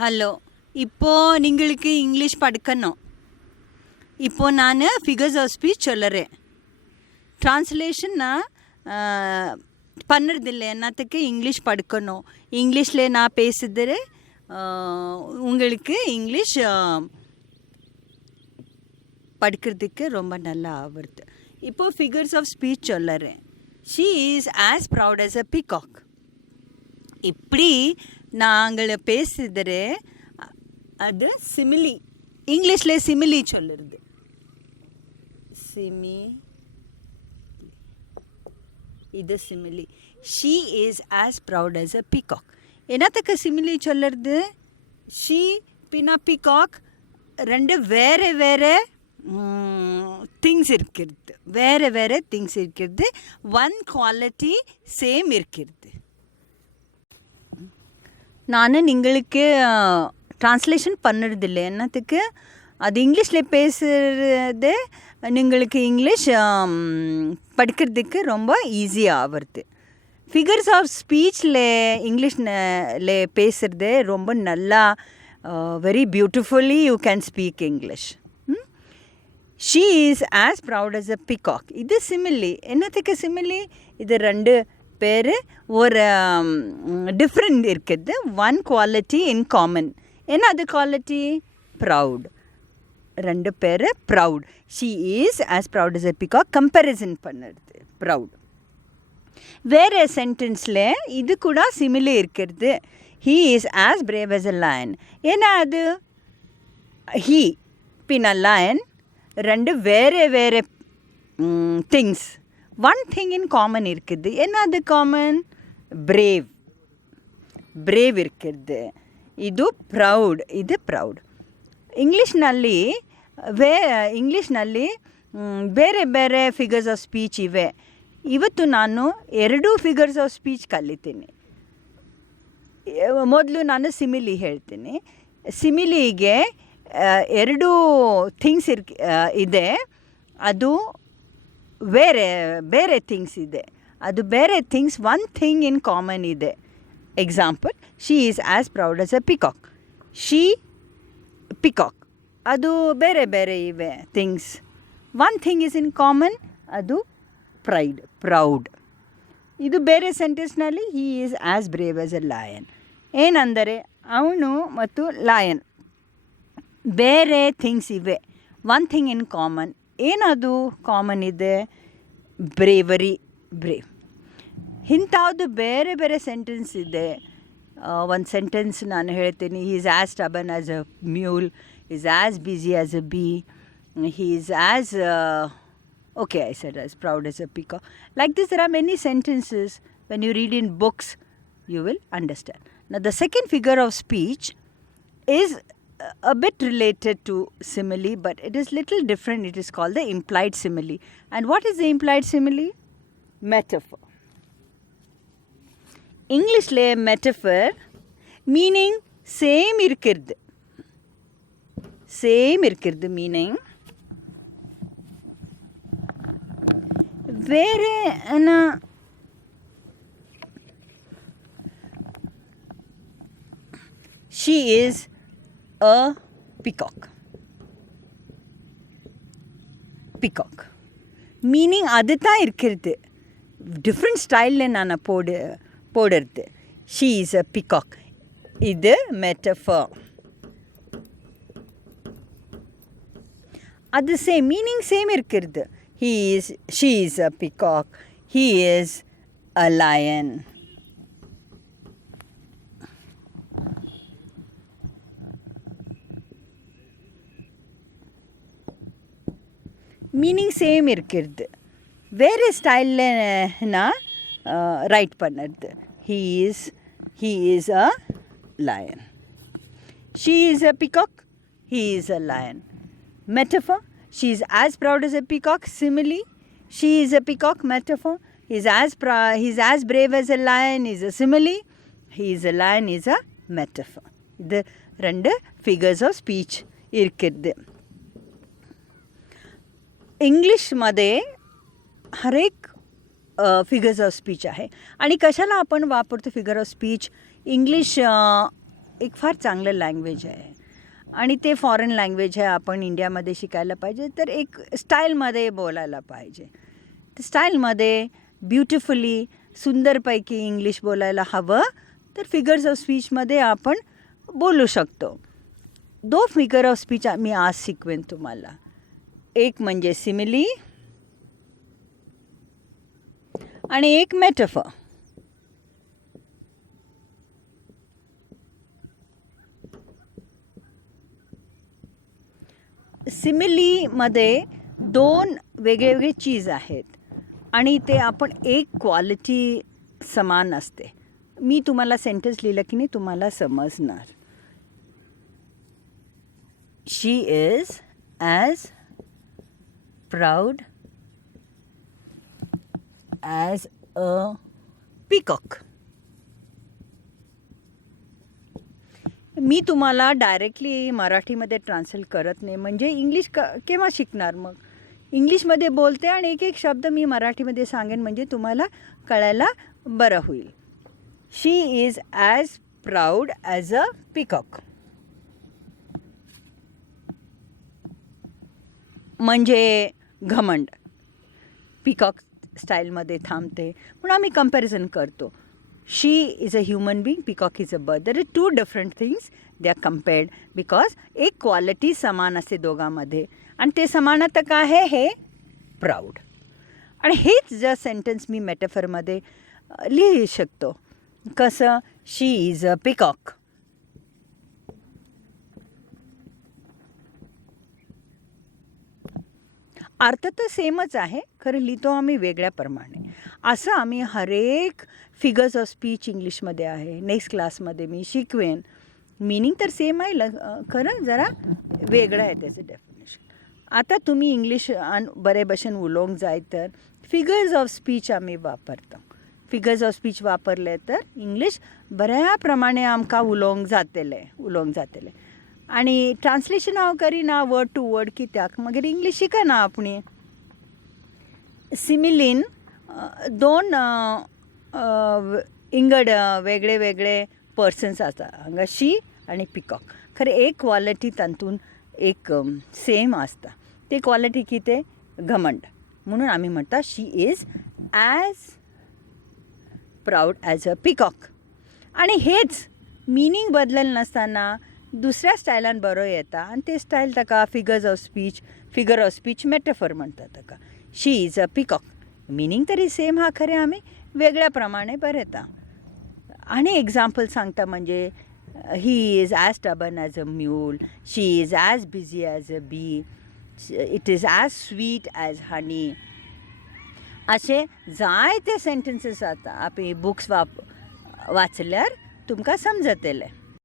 Hello. உங்களுக்கு English படிக்கணும். நான் ஃபிகர்ஸ் ஆஃப் ஸ்பீச் சொல்லுறேன். ட்ரான்ஸ்லேஷன் நான் பண்ணுறதில்ல. என்னத்துக்கு இங்கிலீஷ் படிக்கணும். இங்கிலீஷில் நான் பேசுறது உங்களுக்கு இங்கிலீஷ் படிக்கிறதுக்கு ரொம்ப நல்லா ஆகுது. ஃபிகர்ஸ் ஆஃப் ஸ்பீச் சொல்லுறேன். She is as proud as a peacock. இப்படி நாங்கள் பேசுறது அது சிமிலி. இங்கிலீஷில் சிமிலி சொல்லுறது. இது simile. She is as proud as a peacock. என்னத்துக்கு சிமிலி சொல்லுறது? ஷீ பின்னா பீகாக் ரெண்டு வேறு வேறு திங்ஸ் இருக்கிறது. வேறு வேறு திங்ஸ் இருக்கிறது. ஒன் குவாலிட்டி சேம் இருக்கிறது. நான் உங்களுக்கு ட்ரான்ஸ்லேஷன் பண்ணுறதில்ல. என்னத்துக்கு? அது இங்கிலீஷில் பேசுகிறது உங்களுக்கு இங்கிலீஷ் படிக்கிறதுக்கு ரொம்ப ஈஸியாக ஆகிறது. ஃபிகர்ஸ் ஆஃப் ஸ்பீச்சில் இங்கிலீஷில் பேசுகிறது ரொம்ப நல்லா, very beautifully you can speak English. She is as proud as a peacock. இது சிமிலி. என்னத்துக்கு சிமிலி? இது ரெண்டு பேர் ஒரு டிஃப்ரெண்ட் இருக்குது. ஒன் குவாலிட்டி இன் காமன். என்ன அது குவாலிட்டி? ப்ரவுட். ரெண்டு பேர் proud. She is as proud as a peacock. Comparison பண்ணுறது ப்ரவுட். வேறு சென்டென்ஸில் இது கூட சிமிலி இருக்கிறது. He is as brave as a lion. ஏன்னா அது ஹீ பின்ன லயன் ரெண்டு வேறு வேறு things. One thing in common இருக்குது. என்ன அது காமன்? பிரேவ். பிரேவ் இருக்கிறது. ಇದು ಪ್ರೌಡ್. ಇದು ಪ್ರೌಡ್. ಇಂಗ್ಲೀಷ್ನಲ್ಲಿ ಬೇರೆ ಬೇರೆ ಫಿಗರ್ಸ್ ಆಫ್ ಸ್ಪೀಚ್ ಇವೆ. ಇವತ್ತು ನಾನು 2 ಫಿಗರ್ಸ್ ಆಫ್ ಸ್ಪೀಚ್ ಕಲಿತೀನಿ. ಮೊದಲು ನಾನು ಸಿಮಿಲಿ ಹೇಳ್ತೀನಿ. ಸಿಮಿಲಿಗೆ 2 ಥಿಂಗ್ಸ್ ಇದೆ. ಅದು ಬೇರೆ ಬೇರೆ ಥಿಂಗ್ಸ್ ಇದೆ. ಅದು ಬೇರೆ things one thing in common ಇದೆ. Example, she is as proud as a peacock. She peacock. ಅದು ಬೇರೆ ಬೇರೆ ಇವೆ things. One thing is in common, ಅದು ಪ್ರೌಡ್. ಇದು ಬೇರೆ ಸೆಂಟೆನ್ಸ್ನಲ್ಲಿ he is as brave as a lion. ಏನಂದರೆ ಅವನು ಮತ್ತು ಲಾಯನ್ ಬೇರೆ ಥಿಂಗ್ಸ್ ಇವೆ. One thing in common. ಏನದು ಕಾಮನ್ ಇದೆ? ಬ್ರೇವರಿ. ಬ್ರೇವ್. ಇಂಥದ್ದು ಬೇರೆ ಬೇರೆ ಸೆಂಟೆನ್ಸ್ ಇದೆ. ಒಂದು ಸೆಂಟೆನ್ಸ್ ನಾನು ಹೇಳ್ತೀನಿ. He is as stubborn as a mule. Is as busy as a bee. He is as okay, I said as proud as a peacock. Like this, there are many sentences. When you read in books, you will understand. Now, the second figure of speech is a bit related to simile, but it is little different. It is called the implied simile. And what is the implied simile? Metaphor. English le metaphor meaning same irukirdu. Same irukirdu meaning. Vere ana she is a peacock. Peacock meaning அது தான் இருக்கிறது. Different ஸ்டைலில் நான் போடுறது. She is a peacock. இது metaphor. அது same meaning same இருக்கிறது. She is a peacock. He is a lion. Meaning same இருக்கிறது. வேறு ஸ்டைலில் நான் ரைட் பண்ணுறது. He is a lion. She is a peacock. He is a lion. Metaphor. She is as proud as a peacock. Simile. She is a peacock. Metaphor. he is as brave as a lion is a simile. he is a lion is a metaphor. இது ரெண்டு figures of speech இருக்கிறது. इंग्लिशमध्ये हर एक figures of speech आहे. आणि कशाला आपण वापरतो फिगर ऑफ स्पीच? इंग्लिश एक फार चांगलं लँग्वेज आहे आणि ते फॉरेन लँग्वेज आहे, आपण इंडियामध्ये शिकायला पाहिजे, तर एक स्टाईलमध्ये बोलायला पाहिजे. तर स्टाईलमध्ये ब्युटिफुली सुंदरपैकी इंग्लिश बोलायला हवं, तर फिगर्स ऑफ स्पीचमध्ये आपण बोलू शकतो. 2 फिगर ऑफ स्पीच मी आज शिकवेन तुम्हाला. एक म्हणजे सिमिली आणि एक मेटाफर. सिमिलीमध्ये 2 वेगळे चीज आहेत आणि ते आपण एक क्वालिटी समान असते. मी तुम्हाला सेंटेन्स लिहिलं की नाही तुम्हाला समजणार. She is as proud as a peacock. मी तुम्हाला डायरेक्टली मराठीमध्ये ट्रान्सलेट करत नाही, म्हणजे इंग्लिश केव्हा शिकणार मग. इंग्लिशमध्ये बोलते आणि एक एक शब्द मी मराठीमध्ये सांगेन, म्हणजे तुम्हाला कळायला बरं होईल. She is as proud as a peacock म्हणजे घमंड. पीकॉक स्टाईलमध्ये थांबते, पण आम्ही कंपॅरिझन करतो. She is a human being, peacock is a bird. There are 2 different things, they are compared because एक क्वालिटी समान असते दोघांमध्ये आणि ते समानता काय आहे, हे प्राऊड. आणि हेच जर सेंटेन्स मी मेटाफरमध्ये लिहू शकतो. कसं, शी इज अ पीकॉक. अर्थ तर सेमच आहे, खरं लिहितो आम्ही वेगळ्याप्रमाणे. असं आम्ही हरेक फिगर्स ऑफ स्पीच इंग्लिशमध्ये आहे. नेक्स्ट क्लासमध्ये मी शिकवेन. मीनिंग तर सेम आहे, खरं जरा वेगळं आहे त्याचं डेफिनेशन. आता तुम्ही इंग्लिश बरे भशेन उलोवंक जाय तर फिगर्स ऑफ स्पीच आम्ही वापरतो. फिगर्स ऑफ स्पीच वापरले तर इंग्लिश बऱ्या प्रमाणे आमकां उलोवंक जातलें. आणि ट्रान्सलेशन हांव करिना वर्ड टू वर्ड, कित्याक मागीर इंग्लीश शिकना आपणी. सिमिलीन 2 इंगड वेगळे वेगळे पर्सन्स आसा. हांगा शी आणि पिकॉक. खरें एक क्वालिटी तातूंत एक सेम आसता. ते क्वालिटी कितें, घमंड. म्हणून आमी म्हणटा she is as proud as a peacock. आणि हेच मिनींग बदलल नासतना दुसऱ्या स्टायलान बरो येता आनी ते स्टायल ताका फिगर ऑफ स्पीच मेटाफर म्हणटा ताका. शी इज अ पिकॉक. मिनींग तरी सेम हा, खरें आमी वेगळ्या प्रमाणे बरयता. आनी एग्जाम्पल सांगता म्हणजे he is as stubborn as a mule. She is as busy as a bee. It is as sweet as honey. असे जायते सेंटेन्सीस जाता. आपली बुक्स वाचल्यार तुमकां समजतले.